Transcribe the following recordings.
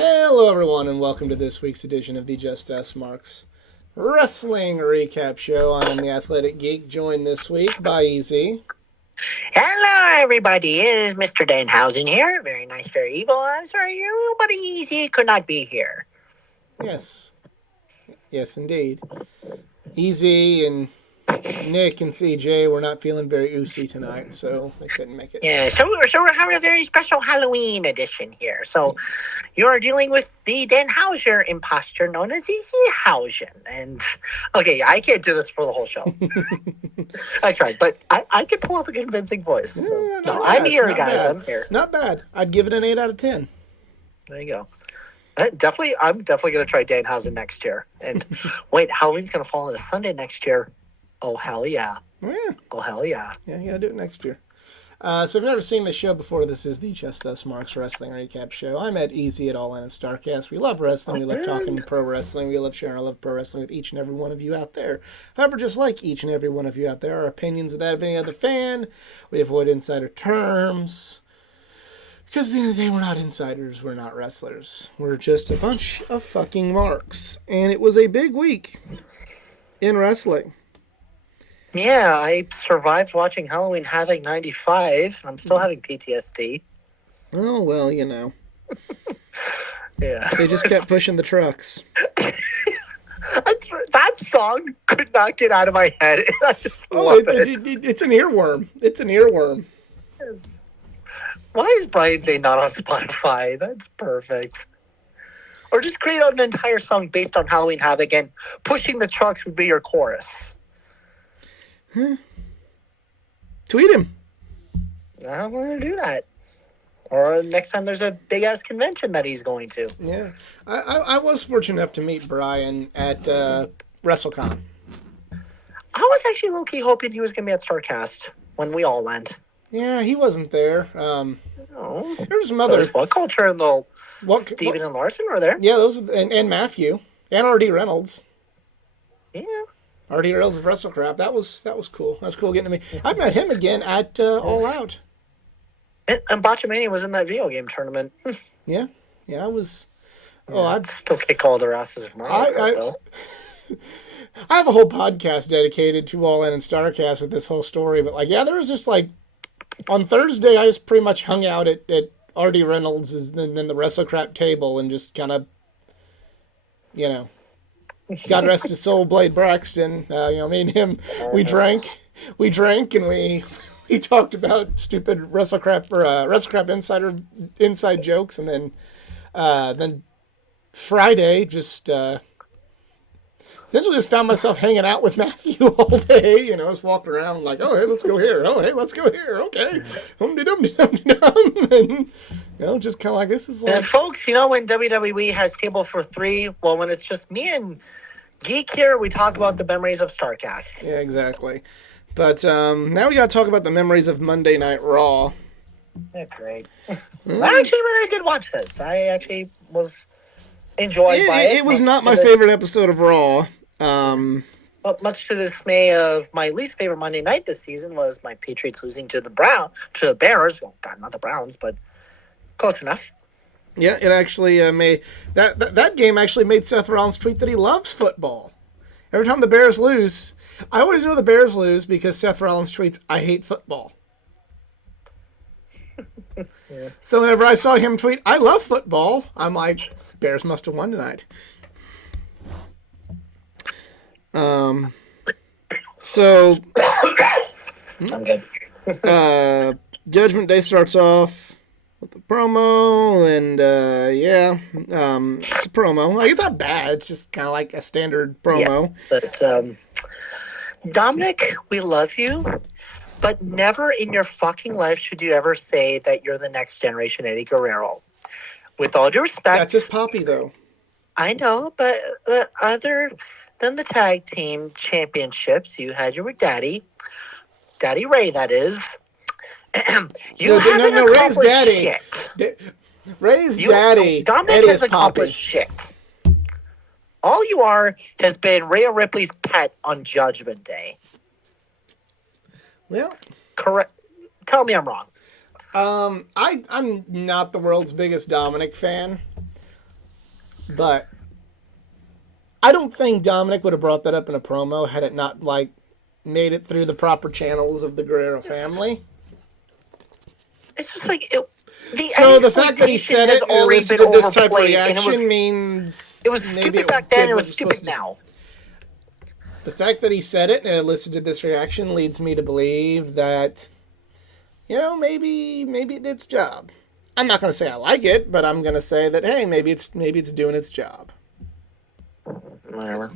Hello, everyone, and welcome to this week's edition of the Just Us Marks Wrestling Recap Show. I am the Athletic Geek, joined this week by Easy. Hello, everybody. It is Mr. Danhausen here. Very nice, very evil. I'm sorry, nobody easy could not be here. Yes. Yes, indeed. Easy and Nick and CJ were not feeling very oozy tonight, so they couldn't make it. Yeah, so we're having a very special Halloween edition here. So you are dealing with the Danhauser imposter known as Easy Hausen. And, okay, I can't do this for the whole show. I tried, but I could pull up a convincing voice. So. No, I'm here, guys. I'm here. Not bad. I'd give it an 8 out of 10. There you go. I'm definitely going to try Danhausen next year. And wait, Halloween's going to fall on a Sunday next year. Oh, hell yeah. Oh, yeah. Oh, hell yeah. Yeah, you got to do it next year. So if you've never seen this show before, this is the Just Us Marks Wrestling Recap Show. I'm Ed Easy at All In and Starcast. We love wrestling. We love talking pro wrestling. We love sharing our love pro wrestling with each and every one of you out there. However, just like each and every one of you out there, our opinions are that of any other fan. We avoid insider terms. Because at the end of the day, we're not insiders. We're not wrestlers. We're just a bunch of fucking marks. And it was a big week in wrestling. Yeah, I survived watching Halloween Havoc 95. I'm still having PTSD. Oh, well, you know. Yeah. They just kept pushing the trucks. That song could not get out of my head. I just love it. It's an earworm. It's an earworm. Yes. Why is Brian Zane not on Spotify? That's perfect. Or just create an entire song based on Halloween Havoc and pushing the trucks would be your chorus. Tweet him. I'm going to do that. Or next time there's a big-ass convention that he's going to. Yeah. I was fortunate enough to meet Brian at WrestleCon. I was actually low-key hoping he was going to be at StarCast when we all went. Yeah, he wasn't there. Oh. There was some other... What Culture and Steven and Larson were there. Yeah, those and Matthew. And R.D. Reynolds. Yeah. R.D. Reynolds of WrestleCrap. That was cool. That was cool getting to meet. I met him again at All Out. And Botchamania was in that video game tournament. Yeah, I was. I'd still kick all their asses if Mario Kart, though. I have a whole podcast dedicated to All In and Starcast with this whole story, but there was just on Thursday, I just pretty much hung out at R.D. Reynolds' and then the WrestleCrap table and just kind of, God rest his soul, Blade Braxton. Me and him, we drank, and we talked about stupid WrestleCrap inside jokes, and then Friday just essentially just found myself hanging out with Matthew all day. Just walking around like, oh hey, let's go here. Oh hey, let's go here. Okay, and just kind of like this is like. And folks, when WWE has table for three, well, when it's just me and Geek here, we talk about the memories of StarCast. Yeah, exactly. But now we got to talk about the memories of Monday Night Raw. Yeah, great. Actually, when I did watch this, I actually was enjoyed by it. It was not my favorite episode of Raw. But much to the dismay of my least favorite Monday night this season was my Patriots losing to the Bears. Well, God, not the Browns, but close enough. Yeah, it actually made that game actually made Seth Rollins tweet that he loves football. Every time the Bears lose, I always know the Bears lose because Seth Rollins tweets, "I hate football." Yeah. So whenever I saw him tweet, "I love football," I'm like, Bears must have won tonight. So I'm good. Judgment Day starts off with the promo, and it's a promo. It's not bad. It's just kind of like a standard promo. Yeah, but Dominic, we love you, but never in your fucking life should you ever say that you're the next generation Eddie Guerrero. With all due respect, that's his poppy, though. I know, but other than the tag team championships, you had your Daddy Ray, that is. Haven't accomplished shit. Ray's daddy. Dominic has accomplished shit. All you are has been Rhea Ripley's pet on Judgment Day. Well, correct. Tell me I'm wrong. I'm not the world's biggest Dominic fan. But I don't think Dominic would have brought that up in a promo had it not like made it through the proper channels of the Guerrero family. It's just like it, so the fact that he said it and elicited this type of reaction means it was stupid back then. It was stupid now. The fact that he said it and it elicited this reaction leads me to believe that, maybe it did its job. I'm not going to say I like it, but I'm going to say that hey, maybe it's doing its job. Whatever.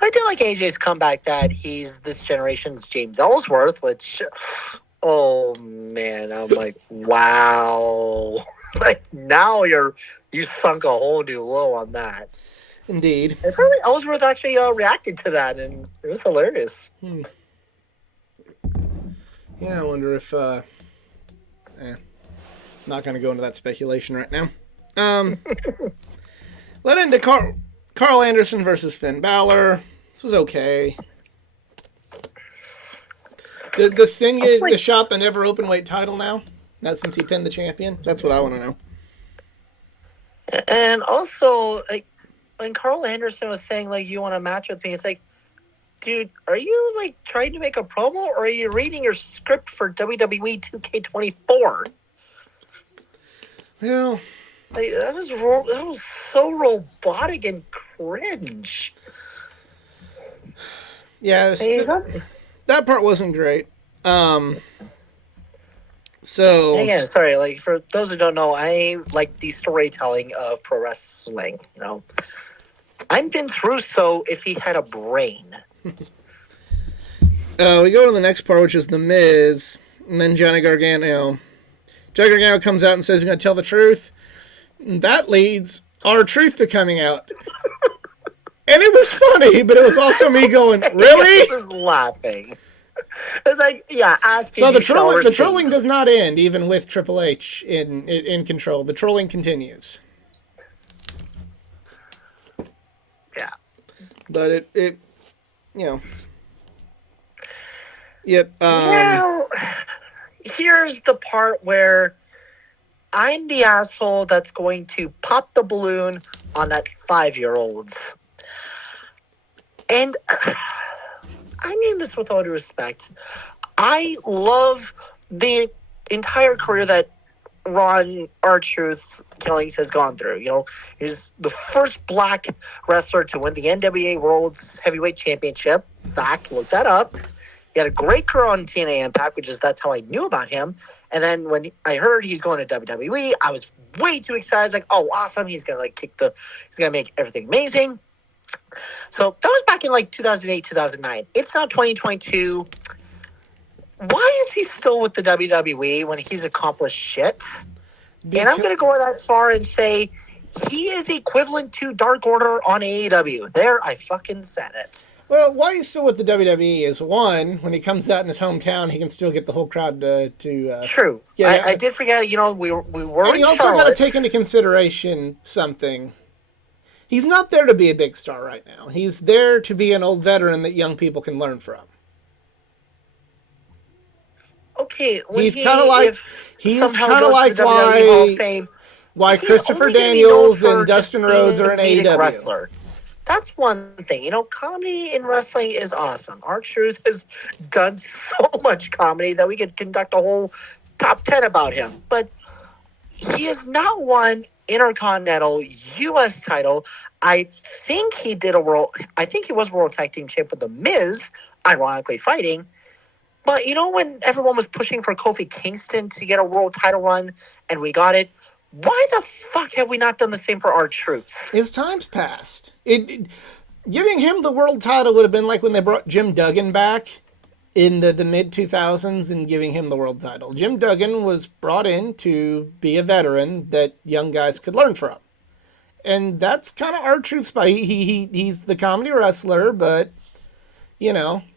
I do like AJ's comeback that he's this generation's James Ellsworth, which, oh man, I'm like, wow. Like now you sunk a whole new low on that. Indeed. And apparently Ellsworth actually reacted to that, and it was hilarious. Yeah, I wonder if, not going to go into that speculation right now. Let into Carl Anderson versus Finn Balor. This was okay. Does Sting get the shot the never open weight title now? Not since he pinned the champion? That's what I want to know. And also, like, when Carl Anderson was saying, like, you want a match with me, it's like, dude, are you, like, trying to make a promo, or are you reading your script for WWE 2K24? Well, like, that was so robotic and cringe. Yeah, that part wasn't great. So again, sorry, like for those who don't know, I like the storytelling of pro wrestling. I'm Vince Russo if he had a brain. We go to the next part, which is The Miz, and then Johnny Gargano. Johnny Gargano comes out and says he's going to tell the truth. And that leads R-Truth to coming out. And it was funny, but it was also me going, really? I was laughing. It's like, yeah, asking. So the trolling does not end, even with Triple H in control. The trolling continues. Yeah. But it Yep. Now, here's the part where I'm the asshole that's going to pop the balloon on that 5-year-olds. And I mean this with all due respect. I love the entire career that Ron R-Truth Killings has gone through. He's the first black wrestler to win the NWA World's Heavyweight Championship. Fact, look that up. He had a great career on TNA Impact, that's how I knew about him. And then when I heard he's going to WWE, I was way too excited. I was like, oh, awesome. He's going to he's going to make everything amazing. So that was back in 2008, 2009. It's now 2022. Why is he still with the WWE when he's accomplished shit? And I'm going to go that far and say he is equivalent to Dark Order on AEW. There, I fucking said it. Well, why he's still with the WWE is, one, when he comes out in his hometown, he can still get the whole crowd to True. I did forget, we were and you also got to take into consideration something. He's not there to be a big star right now. He's there to be an old veteran that young people can learn from. Okay, he's kind of like why Christopher Daniels and Dustin Rhodes are in AEW. Wrestler. That's one thing. Comedy in wrestling is awesome. R-Truth has done so much comedy that we could conduct a whole top 10 about him. But he has not won Intercontinental U.S. title. I think he was World Tag Team Champ with The Miz, ironically fighting. But when everyone was pushing for Kofi Kingston to get a world title run and we got it, why the fuck have we not done the same for R-Truth? His time's passed. Giving him the world title would have been like when they brought Jim Duggan back in the mid-2000s and giving him the world title. Jim Duggan was brought in to be a veteran that young guys could learn from. And that's kind of R-Truth's spot. He's the comedy wrestler, but, on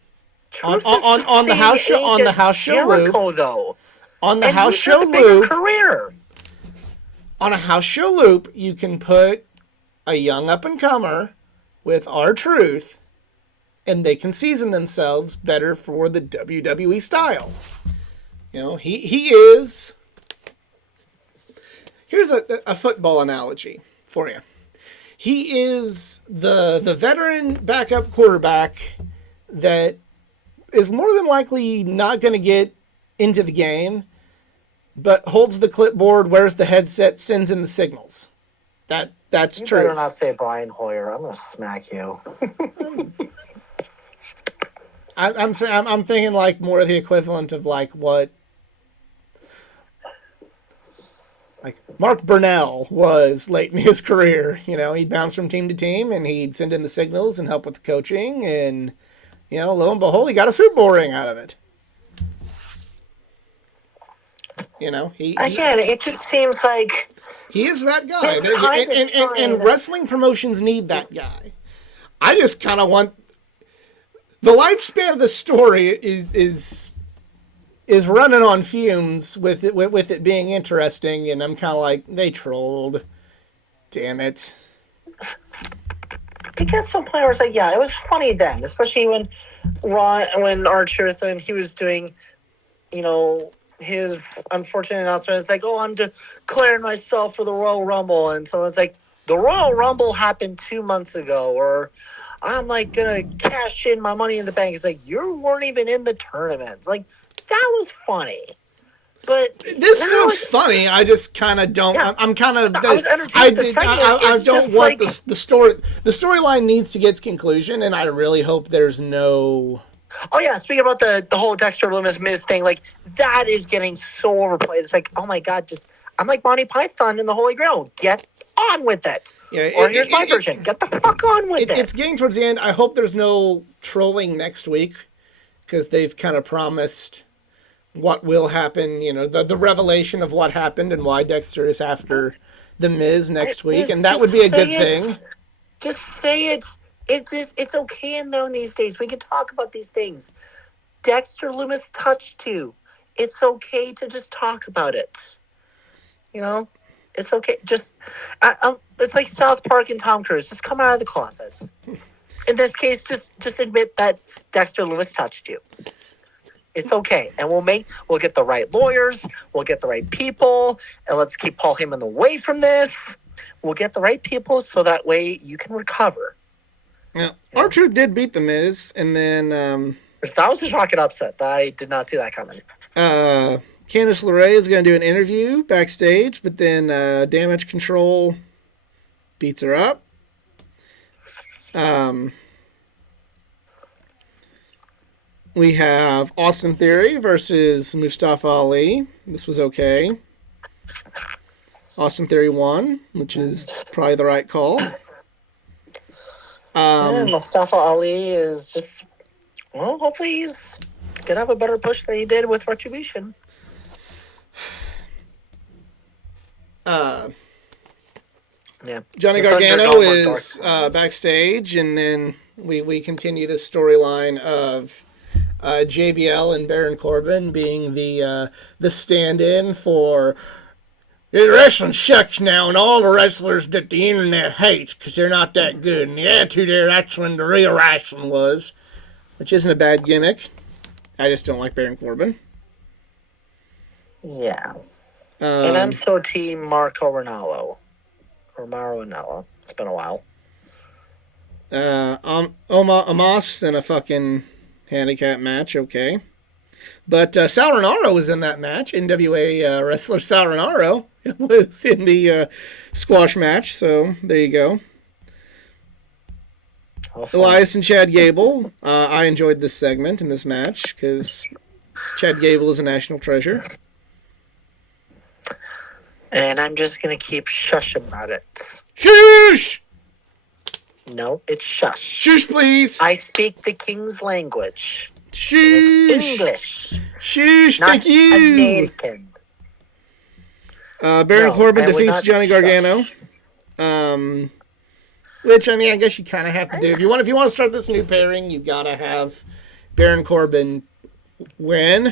the house show Jericho, loop, though. On the and house show loop, career. On a house show loop, you can put a young up-and-comer with R-Truth, and they can season themselves better for the WWE style. He is... Here's a football analogy. for you. He is the veteran backup quarterback that is more than likely not going to get into the game, but holds the clipboard, wears the headset, sends in the signals. That's You true. better not say Brian Hoyer. I'm gonna smack you. I'm thinking like more of the equivalent of like what like Mark Burnell was late in his career. You know, he'd bounce from team to team and he'd send in the signals and help with the coaching, and you know, lo and behold, he got a Super Bowl ring out of it. You know, Again, it just seems like he is that guy. It's time to And shine. wrestling promotions need that guy. I just kind of want the lifespan of the story is running on fumes with it being interesting, and I'm kind of like, they trolled. Damn it. it gets to a point where it's like, yeah, it was funny then, especially when Archer said he was doing, you know, his unfortunate announcement. It's like, oh, I'm declaring myself for the Royal Rumble, and someone's like, the Royal Rumble happened 2 months ago, or I'm like gonna cash in my money in the bank. It's like, you weren't even in the tournament. It's like, that was funny. But this was funny. I just kind of don't. Yeah. I'm kind of. I was entertained with the segment. I It's don't just want like- the story. The storyline needs to get its conclusion, and I really hope there's no. Oh yeah, speaking about the whole Dexter Lumis Miz thing, like that is getting so overplayed. It's like, oh my god, I'm like Monty Python in the Holy Grail. Get on with it. Yeah, Or here's my version. Get the fuck on with it. It's getting towards the end. I hope there's no trolling next week, because they've kind of promised what will happen. You know, the revelation of what happened and why Dexter is after the Miz next week, and that would be a good thing. Just say it. It's okay in known these days. We can talk about these things. Dexter Lumis touched you. It's okay to just talk about it. You know, it's okay. Just it's like South Park and Tom Cruise. Just come out of the closets. In this case, just admit that Dexter Lumis touched you. It's okay, and we'll get the right lawyers. We'll get the right people, and let's keep Paul Heyman away from this. We'll get the right people so that way you can recover. Yeah. Archer did beat the Miz, and then That was a shocking upset. I did not see that coming. Candice LeRae is going to do an interview backstage, but then Damage Control beats her up. We have Austin Theory versus Mustafa Ali. This was okay. Austin Theory won, which is probably the right call. And Mustafa Ali is just, well, hopefully he's going to have a better push than he did with Retribution. Yeah. Johnny The Gargano Thunderdome is or Dark backstage, and then we continue this storyline of JBL and Baron Corbin being the stand-in for the wrestling sucks now, and all the wrestlers that the internet hates because they're not that good, and the attitude there, that's when the real wrestling was, which isn't a bad gimmick. I just don't like Baron Corbin. Yeah. And I'm so team Marco Ranallo. Or Mauro Ranallo. It's been a while. Omos in a fucking handicap match, okay. But Sal Rinauro was in that match. NWA wrestler Sal Rinauro was in the squash match, so there you go. Elias and Chad Gable. I enjoyed this segment in this match because Chad Gable is a national treasure. And I'm just going to keep shush about it. Shush! No, it's shush. Shush, please! I speak the king's language. Shush! It's English, Shush, not thank you! American. Baron No, Corbin I would defeats not Johnny shush. Gargano. Which, I mean, I guess you kind of have to do. If you want to start this new pairing, you got to have Baron Corbin win.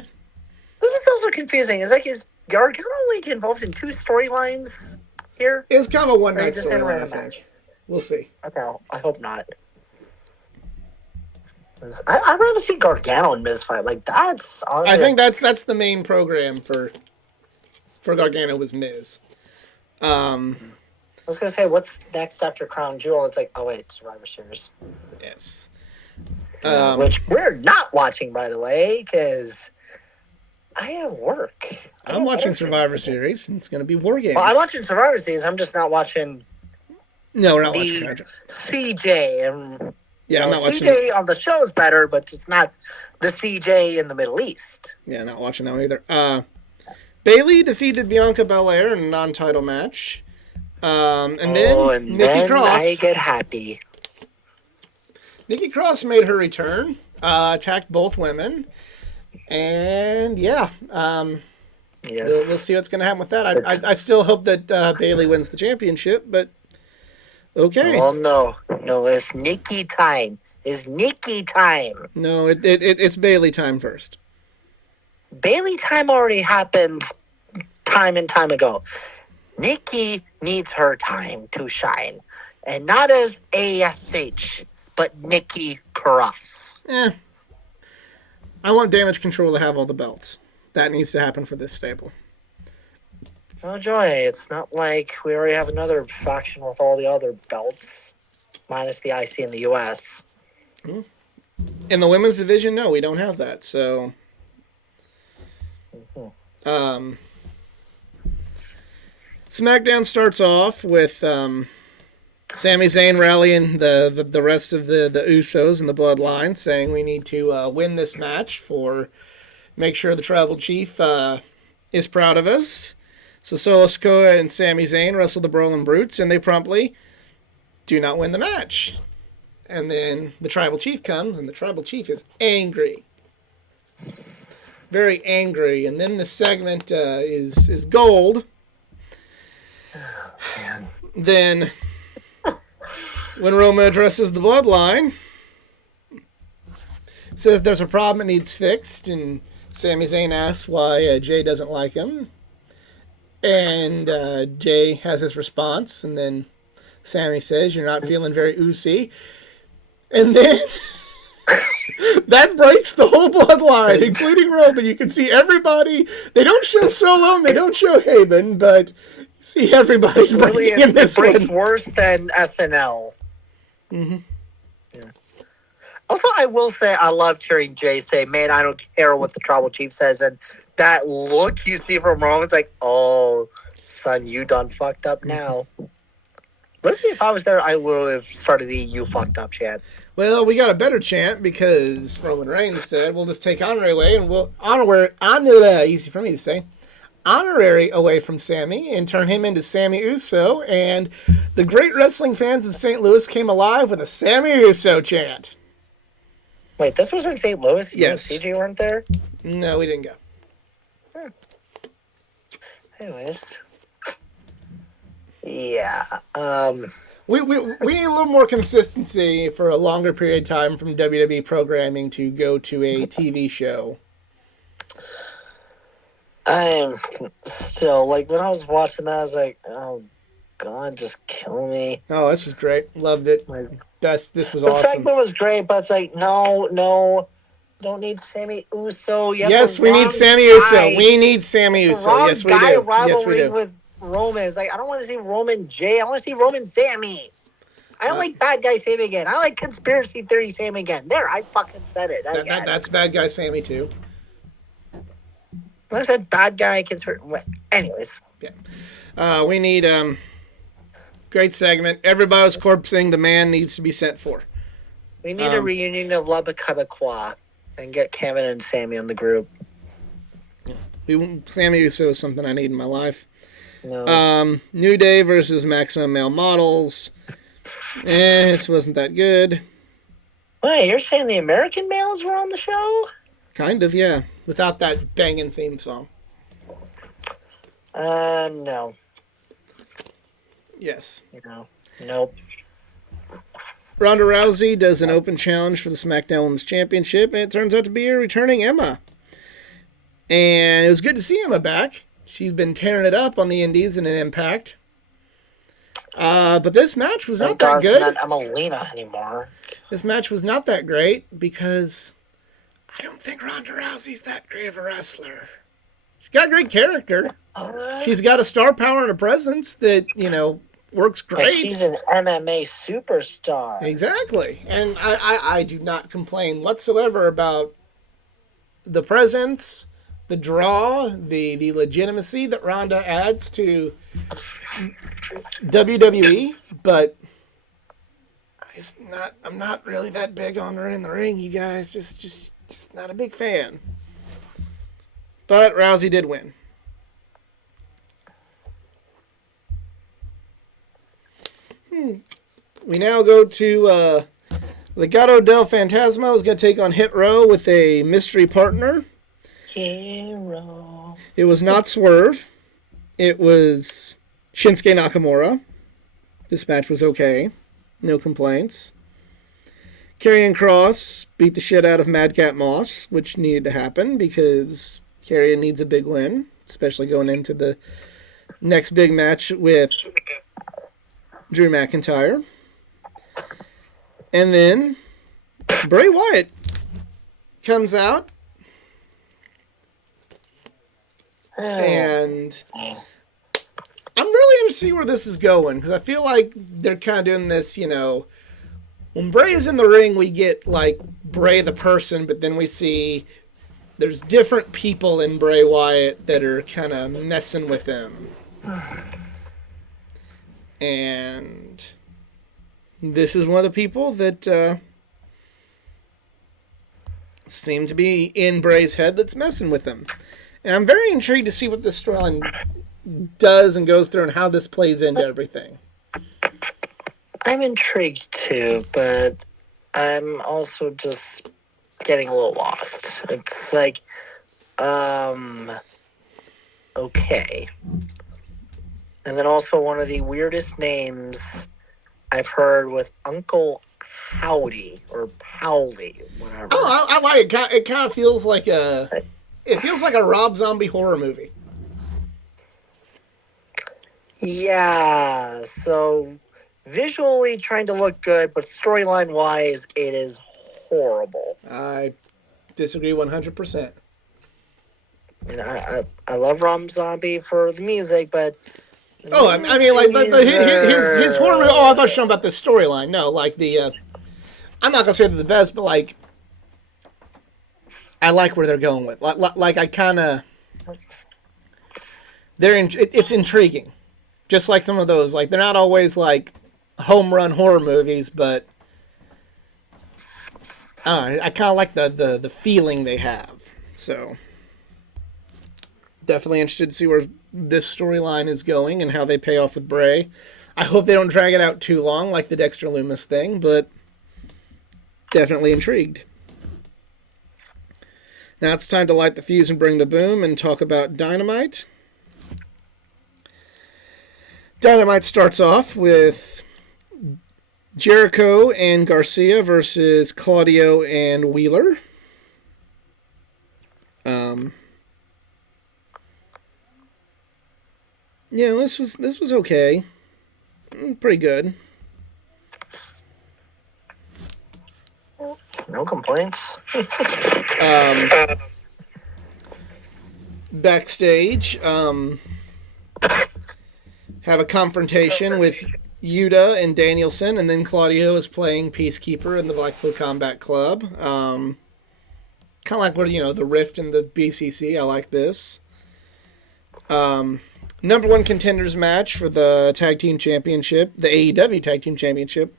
This is also confusing. Is Gargano only involved in 2 storylines here? It's kind of a Or one-night just in a storyline, I random think. match? We'll see. Okay, I hope not. 'Cause I'd rather see Gargano and Miz fight. Like, that's honestly... I think that's the main program for Gargano was Miz. Like, was gonna say, what's next after Crown Jewel? It's like, oh wait, Survivor Series. Yes. Which we're not watching, by the way, because I have work. I'm watching Survivor Series, and it's going to be War Games. Well, I'm watching Survivor Series. I'm just not watching. No, we're not watching CJ. And, yeah, I'm not watching CJ on the show is better, but it's not the CJ in the Middle East. Yeah, not watching that one either. Bayley defeated Bianca Belair in a non-title match. And then Nikki Cross. I get happy. Nikki Cross made her return, attacked both women, and yeah, yes. we'll see what's going to happen with that. I still hope that Bayley wins the championship, but okay. Oh no, it's Nikki time. It's Nikki time. No, it's Bayley time first. Bayley time already happened time and time ago. Nikki needs her time to shine, and not as ASH. But Nikki Cross. I want Damage Control to have all the belts. That needs to happen for this stable. No, Joy, it's not like we already have another faction with all the other belts, minus the IC in the US. In the women's division, no, we don't have that. So, SmackDown starts off with Sami Zayn rallying the rest of the Usos and the Bloodline, saying we need to win this match for make sure the Tribal Chief is proud of us. So Solo Sikoa and Sami Zayn wrestle the Brawling Brutes, and they promptly do not win the match. And then the Tribal Chief comes, and the Tribal Chief is angry. Very angry. And then the segment is gold. Oh, man. Then when Roma addresses the Bloodline, says there's a problem that needs fixed, and Sami Zayn asks why Jay doesn't like him. And Jay has his response, and then Sami says, you're not feeling very oozy. And then that breaks the whole Bloodline, including Roman. You can see everybody. They don't show Solo and they don't show Heyman, but see everybody's breaking in this breaks one. Worse than SNL. Mm-hmm. Yeah. Also, I will say I love hearing Jay say, man, I don't care what the Tribal Chief says. And that look you see from Roman's like, oh, son, you done fucked up now. Literally, if I was there, I would have started the you fucked up chant. Well, we got a better chant because Roman Reigns said, we'll just take honorary away and we'll easy for me to say, honorary away from Sammy and turn him into Sammy Uso. And the great wrestling fans of St. Louis came alive with a Sammy Uso chant. Wait, this was in St. Louis? Yes. CJ weren't there? No, we didn't go. Anyways. Yeah. We need a little more consistency for a longer period of time from WWE programming to go to a TV show. I'm still, like, when I was watching that, I was like, oh, God, just kill me. Oh, this was great. Loved it. Like, This was the awesome. segment was great, but it's like, no, don't need Sammy Uso. Yes, we need Sammy Uso. We need Sammy Uso. Yes, we do. Yes, we do. With Roman. It's like, I don't want to see Roman Jay. I want to see Roman Sammy. I don't like bad guy Sammy again. I like conspiracy theory Sammy again. There, I fucking said it. That's bad guy Sammy too. I said bad guy conspiracy. Anyways. Yeah. We need great segment. Everybody's corpsing. The man needs to be sent for. We need a reunion of La Quebecois and get Kevin and Sammy on the group. Sammy Uso is something I need in my life. No. New Day versus Maximum Male Models. This wasn't that good. Wait, you're saying the American males were on the show? Kind of, yeah. Without that banging theme song. No. Yes. No. Nope. Ronda Rousey does an open challenge for the SmackDown Women's Championship, and it turns out to be a returning Emma. And it was good to see Emma back. She's been tearing it up on the Indies and in Impact. But this match was not that good. It's not Emelina anymore. This match was not that great because I don't think Ronda Rousey's that great of a wrestler. She's got a great character. She's got a star power and a presence that, works But great. she's an MMA superstar. Exactly. And I do not complain whatsoever about the presence, the draw, the legitimacy that Ronda adds to WWE, but I'm not really that big on her in the ring, you guys. Just not a big fan. But Rousey did win. We now go to Legado del Fantasma is going to take on Hit Row with a mystery partner. Hero. It was not Swerve. It was Shinsuke Nakamura. This match was okay. No complaints. Karrion Kross beat the shit out of Madcap Moss, which needed to happen because Karrion needs a big win, especially going into the next big match with Drew McIntyre. And then Bray Wyatt comes out. And I'm really interested to see where this is going because I feel like they're kind of doing this, you know, when Bray is in the ring, we get like Bray the person, but then we see there's different people in Bray Wyatt that are kind of messing with him. And this is one of the people that seem to be in Bray's head that's messing with him. And I'm very intrigued to see what this storyline does and goes through and how this plays into everything. I'm intrigued too, but I'm also just getting a little lost. It's like, okay. And then also one of the weirdest names I've heard with Uncle Howdy or Powley, whatever. Oh, I like it. It kind of feels like a Rob Zombie horror movie. Yeah, so visually trying to look good, but storyline wise, it is horrible. I disagree 100%. And I love Rob Zombie for the music, but oh, I mean, like his horror movie. Oh, I thought you were talking about the storyline. No, like the. I'm not gonna say they're the best, but like, I like where they're going with. Like I kind of. It's intriguing, just like some of those. Like they're not always like home run horror movies, but I kind of like the feeling they have. So definitely interested to see where this storyline is going and how they pay off with Bray. I hope they don't drag it out too long like the Dexter Lumis thing, but definitely intrigued. Now it's time to light the fuse and bring the boom and talk about Dynamite. Dynamite starts off with Jericho and Garcia versus Claudio and Wheeler. Yeah, this was okay. Pretty good. no complaints. Backstage, have a confrontation with Yuta and Danielson, and then Claudio is playing Peacekeeper in the Blackpool Combat Club. Kind of like what the Rift and the BCC. I like this. Number one contenders match for the Tag Team Championship, the AEW Tag Team Championship.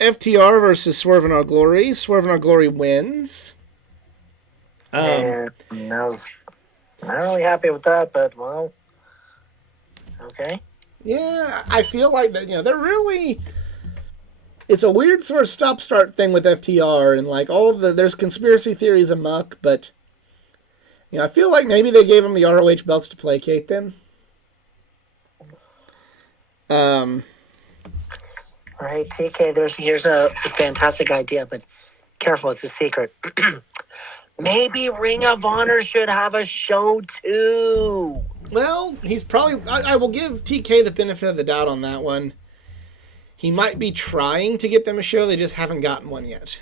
FTR versus Swerve in Our Glory. Swerve in Our Glory wins. And I was not really happy with that, but well, okay. Yeah, I feel like that. They're really. It's a weird sort of stop-start thing with FTR, and like all of there's conspiracy theories amok, but I feel like maybe they gave them the ROH belts to placate them. All right, TK. Here's a fantastic idea, but careful, it's a secret. Maybe Ring of Honor should have a show too. Well, he's probably. I will give TK the benefit of the doubt on that one. He might be trying to get them a show; they just haven't gotten one yet.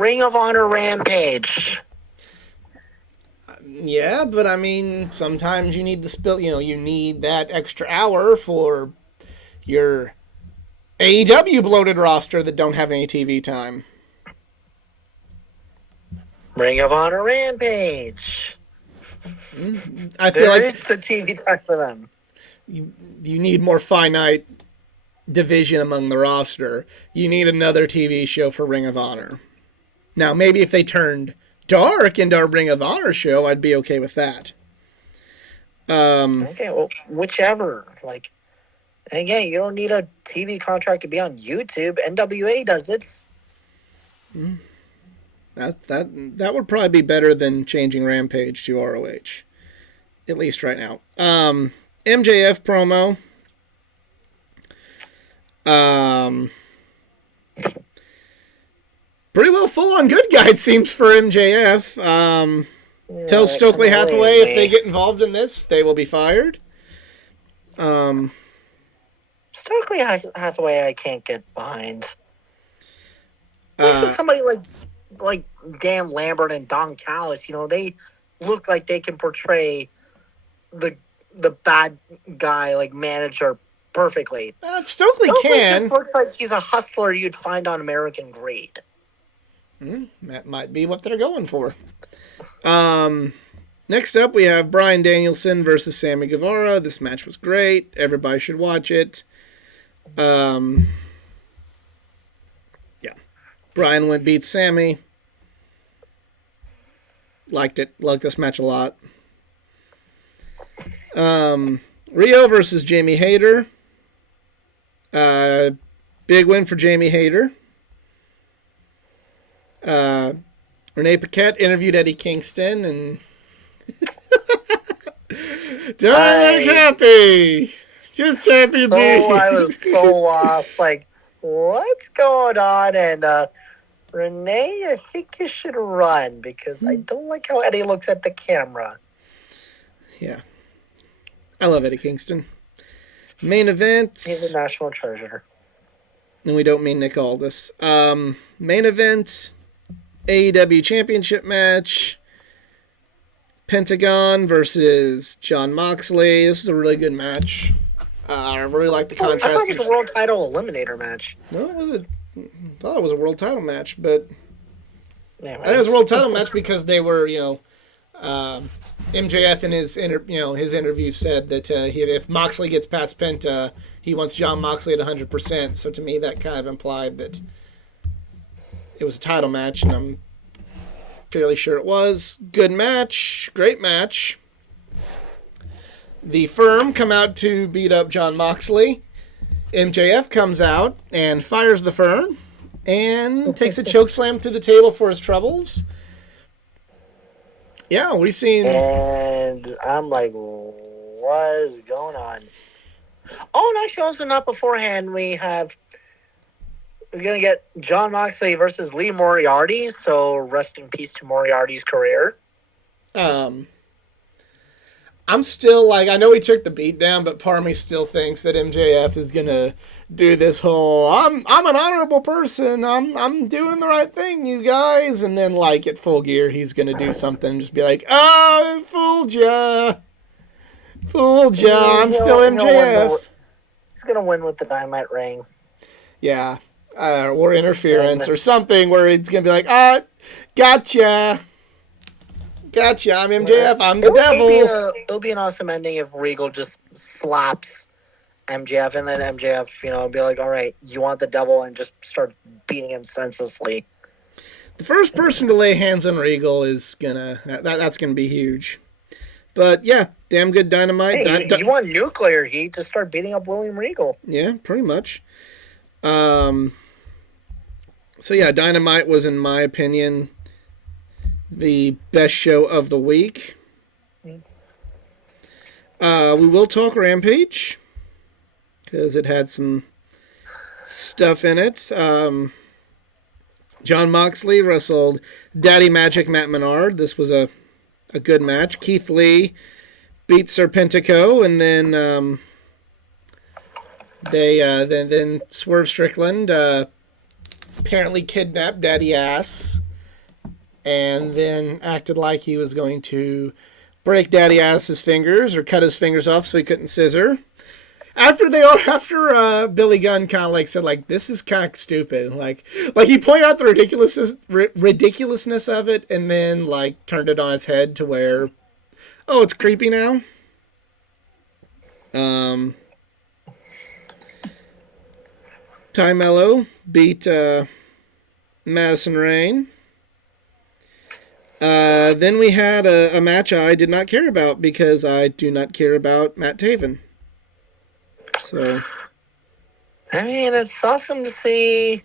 Ring of Honor Rampage. Yeah, but I mean, sometimes you need the spill. You need that extra hour for your AEW bloated roster that don't have any TV time. Ring of Honor Rampage. I feel There like is the TV time for them. you need more finite division among the roster. You need another TV show for Ring of Honor. Now, maybe if they turned Dark into a Ring of Honor show, I'd be okay with that. Okay, well, whichever. Like, and again, you don't need a TV contract to be on YouTube. NWA does it. That would probably be better than changing Rampage to ROH, at least right now. MJF promo. Pretty well full on good guy, it seems, for MJF. Tells Stokely Hathaway if they get involved in this, they will be fired. Stokely Hathaway, I can't get behind. Especially somebody like Dan Lambert and Don Callis. They look like they can portray the bad guy, like, manager perfectly. Stokely can. Just looks like he's a hustler you'd find on American Greed. That might be what they're going for. Next up, we have Bryan Danielson versus Sammy Guevara. This match was great. Everybody should watch it. Yeah. Bryan beat Sammy. Liked it. Liked this match a lot. Rio versus Jamie Hayter. Big win for Jamie Hayter. Renee Paquette interviewed Eddie Kingston and don't look happy. Just happy to be. I was so lost. Like, what's going on? And Renee, I think you should run because I don't like how Eddie looks at the camera. Yeah. I love Eddie Kingston. Main event. He's a national treasure. And we don't mean Nick Aldis. Main event. AEW Championship match. Pentagon versus Jon Moxley. This is a really good match. I really like the contrast. I thought it was a world title eliminator match. No, I thought it was a world title match, but Anyways. it was a world title match because they were, MJF in his interview said that if Moxley gets past Penta, he wants Jon Moxley at 100%. So to me, that kind of implied that it was a title match, and I'm fairly sure it was. Good match, great match. The Firm come out to beat up Jon Moxley. MJF comes out and fires the Firm and takes a chokeslam through the table for his troubles. Yeah, we've seen... And I'm like, what is going on? Oh, and actually also not beforehand, we're going to get Jon Moxley versus Lee Moriarty, so rest in peace to Moriarty's career. I'm still I know he took the beat down, but part of me still thinks that MJF is gonna do this whole I'm an honorable person, I'm doing the right thing, you guys, and then at Full Gear he's gonna do something and just be like, oh, fooled ya, I'm still MJF. He's gonna win with the Dynamite ring. Yeah, or interference or something where it's gonna be like, gotcha. I'm MJF. I'm the devil. It'll be an awesome ending if Regal just slaps MJF, and then MJF, be like, all right, you want the devil, and just start beating him senselessly. The first person to lay hands on Regal is that's gonna be huge. But yeah, damn good Dynamite. Hey, you want Nuclear Heat to start beating up William Regal. Yeah, pretty much. So yeah, Dynamite was, in my opinion, the best show of the week. We will talk Rampage because it had some stuff in it. Jon Moxley wrestled Daddy Magic Matt Menard. This was a good match. Keith Lee beat Serpentico, and then then Swerve Strickland apparently kidnapped Daddy Ass, and then acted like he was going to break Daddy Ass's fingers or cut his fingers off so he couldn't scissor. After Billy Gunn kind of like said like this is kind of stupid, like he pointed out the ridiculousness of it, and then like turned it on its head to where, oh, it's creepy now. Ty Mello beat Madison Rayne. Then we had a match I did not care about because I do not care about Matt Taven. So, I mean, it's awesome to see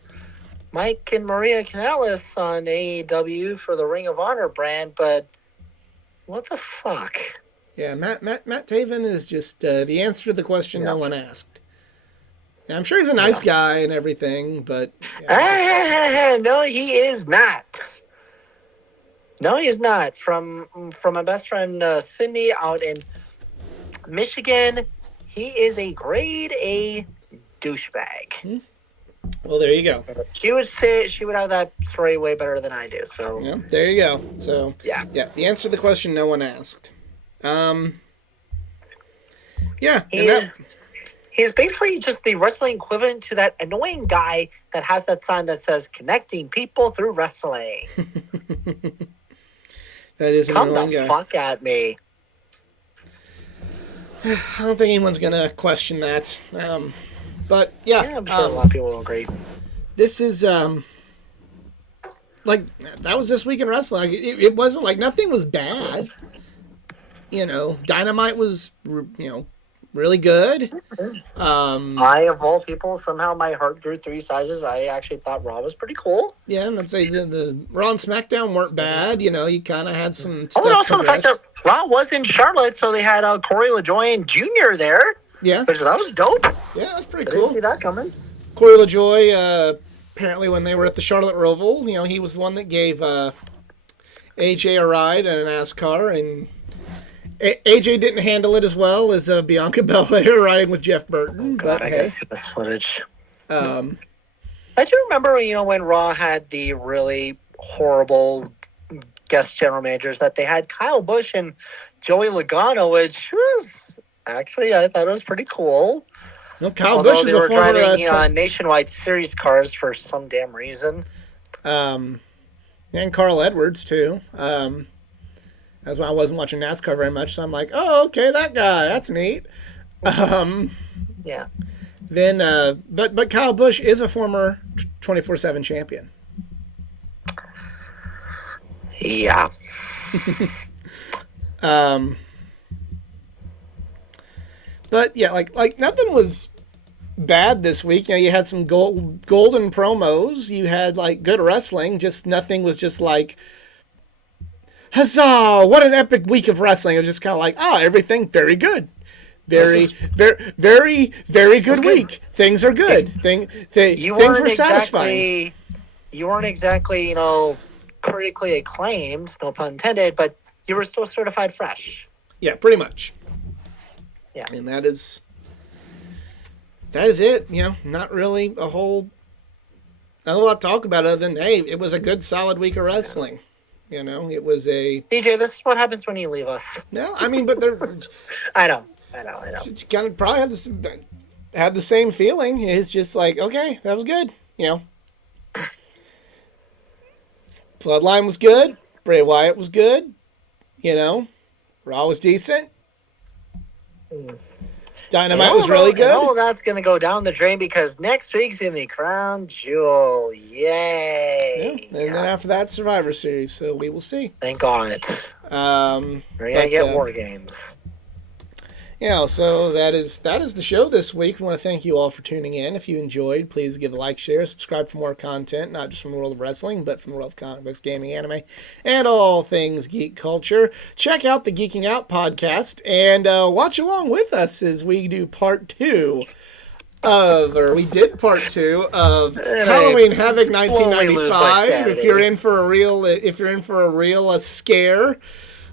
Mike and Maria Kanellis on AEW for the Ring of Honor brand, but what the fuck? Yeah, Matt Taven is just the answer to the question no one asked. Yeah, I'm sure he's a nice guy and everything, but no, he is not. No, he's not. From my best friend Cindy out in Michigan, he is a grade A douchebag. Well, there you go. She would have that story way better than I do. So yeah, there you go. So yeah, the answer to the question no one asked. He's basically just the wrestling equivalent to that annoying guy that has that sign that says "Connecting people through wrestling." That is come the fuck at me. I don't think anyone's gonna question that. But yeah, I'm sure a lot of people will agree. This is like that was this week in wrestling. Like, it wasn't like nothing was bad. You know, Dynamite was really good. I, of all people, somehow my heart grew 3 sizes. I actually thought Raw was pretty cool. Yeah, and I'd say the Raw and SmackDown weren't bad. You know, you kind of had some stuff. Oh, and also the fact that Raw was in Charlotte, so they had Corey LaJoy Jr. there. Yeah. Which that was dope. Yeah, that's pretty I cool. didn't see that coming. Corey LaJoy, apparently when they were at the Charlotte Roval, he was the one that gave AJ a ride in an NASCAR, and AJ didn't handle it as well as Bianca Belair riding with Jeff Burton. Oh, God, I gotta see this footage. I do remember, when Raw had the really horrible guest general managers that they had Kyle Busch and Joey Logano, which was actually, I thought it was pretty cool. No, Kyle Although Busch is they were a former driving Nationwide Series cars for some damn reason. And Carl Edwards too. That's why I wasn't watching NASCAR very much. So I'm like, oh, okay, that guy, that's neat. Yeah. Then, but Kyle Busch is a former 24/7 champion. Yeah. But yeah, like nothing was bad this week. You had some golden promos. You had like good wrestling. Just nothing was just like, huzzah! What an epic week of wrestling. It was just kind of like, everything very good. Very good week. Things are good. Things were satisfying. You weren't exactly, critically acclaimed, no pun intended, but you were still certified fresh. Yeah, pretty much. Yeah. And that is it. Not really not a lot to talk about other than, hey, it was a good, solid week of wrestling. It was a... DJ, this is what happens when you leave us. No, I mean, but they're... I know. It's kind of probably had the same feeling. It's just like, okay, that was good. Bloodline was good. Bray Wyatt was good. Raw was decent. Dynamite was really good. All that's going to go down the drain because next week's going to be Crown Jewel. Yay. Yeah, and then after that, Survivor Series. So we will see. Thank God. We're going to get War Games. So that is the show this week. We want to thank you all for tuning in. If you enjoyed, please give a like, share, subscribe for more content, not just from the world of wrestling, but from the world of comic books, gaming, anime, and all things geek culture. Check out the Geeking Out podcast and watch along with us as we do part 2 of Halloween Havoc 1995. If you're in for a real scare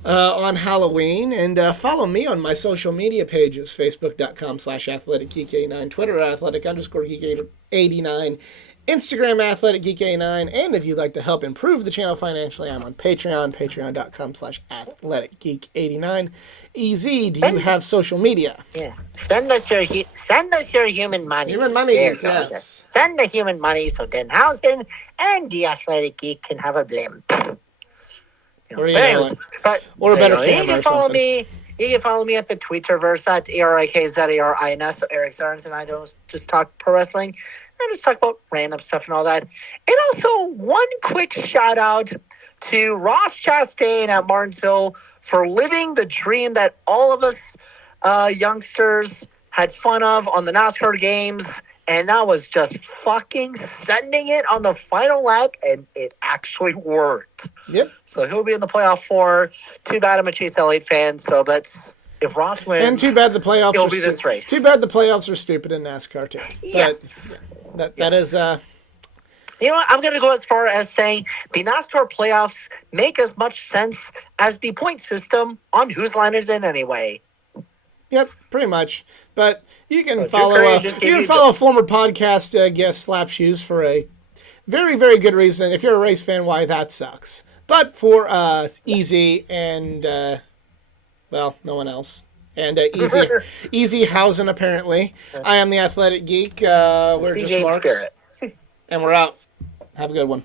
on Halloween, and follow me on my social media pages, facebook.com/athleticgeek89, Twitter @athletic_geek89, Instagram, Athletic Geek 89, and if you'd like to help improve the channel financially, I'm on Patreon, patreon.com/Athletic Geek 89. EZ, do you have social media? Yeah. Send us your human money. Human money, There, yes. Send the human money so Denhausen and the Athletic Geek can have a blimp. Or, or a better camera you can or follow something. me. You can follow me at the Twitterverse at ERIKZERINS. So Eric Zarnes and I don't just talk pro wrestling. I just talk about random stuff and all that. And also, one quick shout out to Ross Chastain at Martinsville for living the dream that all of us youngsters had fun of on the NASCAR games. And that was just fucking sending it on the final lap, and it actually worked. Yep. So he'll be in the playoff 4. Too bad I'm a Chase Elliott fan, so that's if Ross wins. And too bad the playoffs. It'll be this race. Too bad the playoffs are stupid in NASCAR too. Yes. That is. You know what? I'm going to go as far as saying the NASCAR playoffs make as much sense as the point system on whose line is in anyway. Yep, pretty much. But you can But follow Drew Carey just gave you can you follow a former podcast guest Slap Shoes for a very, very good reason. If you're a race fan, why that sucks. But for Easy and well, no one else. And Easy Hausen apparently. I am the Athletic Geek. We're DJ just Marks, Spirit. and we're out. Have a good one.